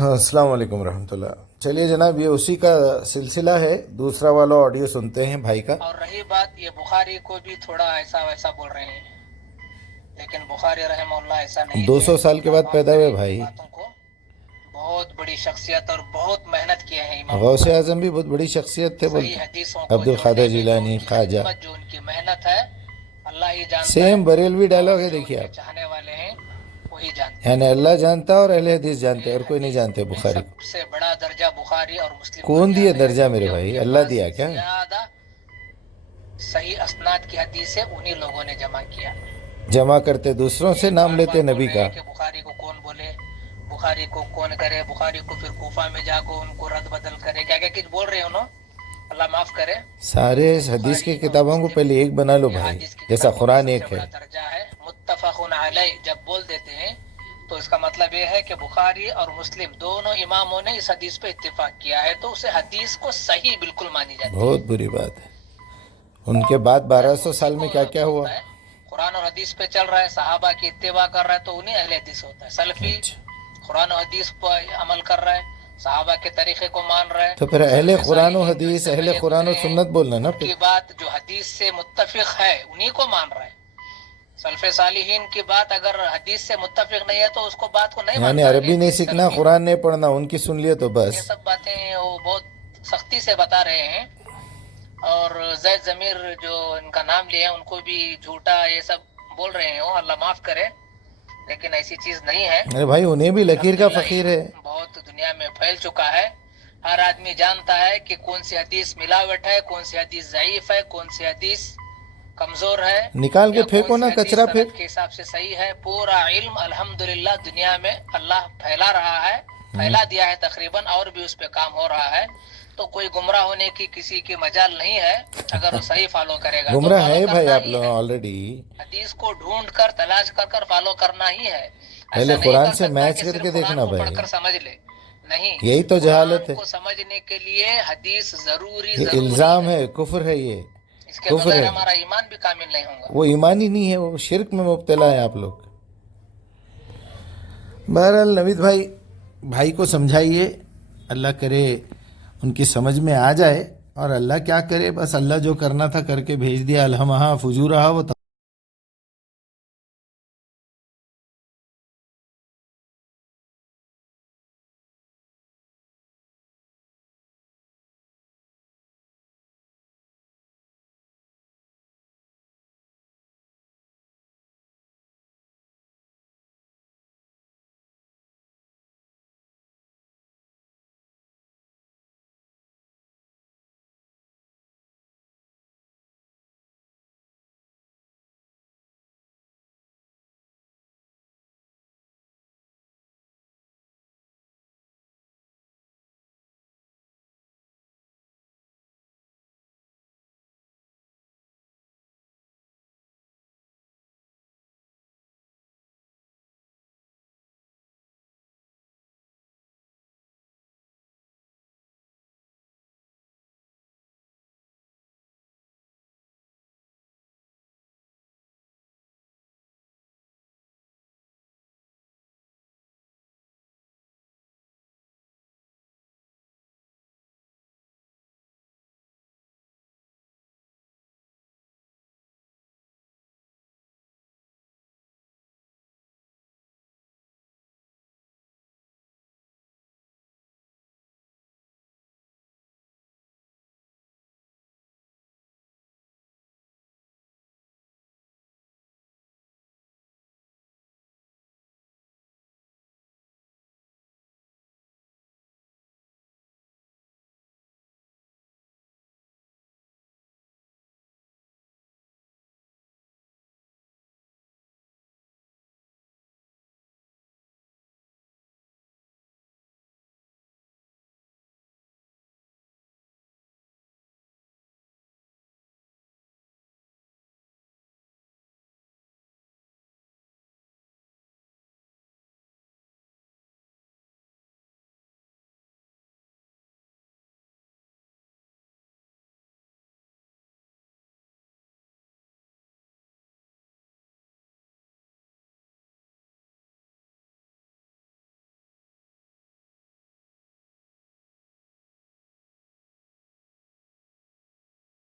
السلام علیکم ورحمۃ اللہ. چلیے جناب، یہ اسی کا سلسلہ ہے. دوسرا والا آڈیو سنتے ہیں بھائی کا. اور رہی بات یہ بخاری کو بھی تھوڑا ایسا ویسا بول رہے ہیں، لیکن بخاری رحمہ اللہ ایسا نہیں 200 سال کے بعد پیدا ہوئے بھائی. باتوں کو بہت بڑی شخصیت اور بہت محنت کیے ہیں امام غوث بخاری. اعظم بھی بہت بڑی شخصیت تھے صحیح بولتے. حدیثوں کو عبد القادر جوڑنے میں جو جیلانی ان کی خواجہ. خدمت، جو ان کی محنت ہے، اللہ ہی جانتا ہے. سیم بریلوی ڈائلاگ ہے، اور جو دیکھیے ان کے آپ. چاہنے والے ہیں وہی جانتے ہیں. یعنی اللہ جانتا ہے اور اہل حدیث جانتے ہیں، اور کوئی نہیں جانتے بخاری کو. سب سے بڑا درجہ بخاری اور مسلم کو کون دیا دیا گیا، درجہ میرے کیونکہ بھائی؟ ان کے اللہ پاس دیا کیا؟ زیادہ صحیح اسناد کی حدیثیں انہی لوگوں نے جمع کیا. جمع کرتے دوسروں سے، نام لیتے نبی کا. کہ بخاری کو کون بولے، بخاری کو کون کرے، بخاری کو پھر کوفہ میں جا کو ان کو رد بدل کرے، کیا کیا کچھ بول رہے ہیں انہوں. اللہ معاف کرے. سارے حدیث کی کتابوں کو پہلے ایک بنا لو بھائی، جیسا قرآن ایک ہے. درجہ ہے متفق علیہ جب بول دیتے ہیں تو اس کا مطلب یہ ہے کہ بخاری اور مسلم دونوں اماموں نے اس حدیث پہ اتفاق کیا ہے، تو اسے حدیث کو صحیح بالکل مانی جاتی ہے. بہت بری بات ہے. ان کے بعد 1200 سال میں کیا کیا ہوا. قرآن اور حدیث پہ چل رہا ہے، صحابہ کی اتباع کر رہا ہے، تو انہیں اہل حدیث ہوتا ہے. سلفی اچھا، قرآن و حدیث پر عمل کر رہا ہے، صحابہ کے طریقے کو مان رہا ہے. تو پھر اہل سلف قرآن و صالحین جو حدیث، اس سے اہل پہلے قرآن و گزرے ہیں، سنت بولنا نا ان پھر. کی بات جو حدیث سے متفق ہے انہی کو مان رہا ہے. سلف صالحین کی بات اگر حدیث سے متفق نہیں ہے تو اس کو بات کو نہیں یعنی مانتا. عربی نہیں سیکھنا، قرآن نہیں پڑھنا، ان کی سن لیے تو بس. یہ سب باتیں وہ بہت سختی سے بتا رہے ہیں. اور زید ضمیر جو ان کا نام لیا ہے ان کو بھی جھوٹا یہ سب بول رہے ہیں، وہ اللہ معاف کرے، لیکن ایسی چیز نہیں ہے. ارے بھائی، انہیں بھی لکیر کا فقیر ہے. بہت دنیا میں پھیل چکا ہے. ہر آدمی جانتا ہے کہ کون سی حدیث ملاوٹ ہے، کون سی حدیث ضعیف ہے، کون سی حدیث کمزور ہے، نکال کے پھینکو نا کچرا پھر. کے حساب سے صحیح ہے. پورا علم الحمدللہ دنیا میں اللہ پھیلا رہا ہے، پھیلا دیا ہے تقریباً، اور بھی اس پہ کام ہو رہا ہے. تو کوئی گمراہ ہونے کی کسی کی مجال نہیں ہے اگر وہ صحیح فالو کرے گا. گمراہ ہے بھائی آپ لوگ آلریڈی. حدیث کو ڈھونڈ کر تلاش کر کر فالو کرنا ہی ہے. پہلے قرآن سے میچ کر کے دیکھنا پڑھ بھائی. کر سمجھ لے، نہیں، یہی تو جہالت ہے. کو سمجھنے کے لیے حدیث ضروری یہ الزام ہے، کفر ہے. یہ اس کے کفر بغیر ہے. ہمارا ایمان بھی کامل نہیں ہوگا. وہ ایمان ہی نہیں ہے، وہ شرک میں مبتلا ہے آپ لوگ. بہرحال نوید بھائی کو سمجھائیے، اللہ کرے ان کی سمجھ میں آ جائے. اور اللہ کیا کرے، بس اللہ جو کرنا تھا کر کے بھیج دیا. الہمہا فجورہا وہ